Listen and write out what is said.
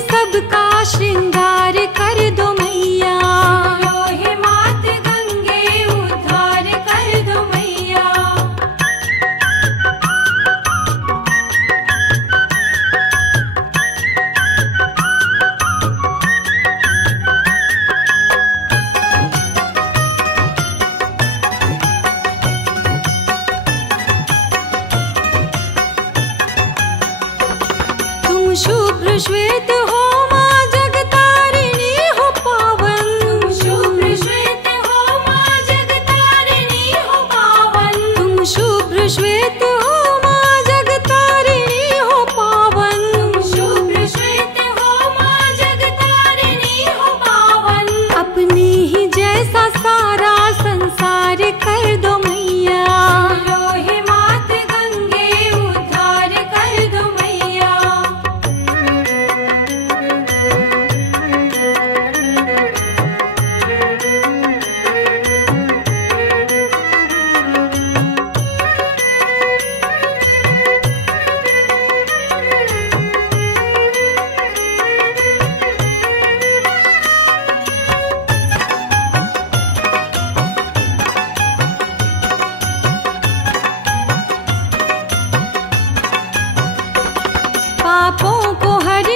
सबका श्रृंगार कर दो मैया। लोहे मात गंगे उद्धार कर दो मैया। तुम शुभ्र श्वेत हो माँ जगतारिणी हो पावन। तुम शुभ्र श्वेत हो माँ जगतारिणी हो पावन। तुम शुभ्र श्वेत हो माँ जगतारिणी हो पावन। तुम शुभ्र श्वेत हो माँ जगतारिणी हो पावन। अपने ही जैसा सारा संसार कर दो मैया। लोहे मात गंगे उद्धार कर दो मैया। पापों को हर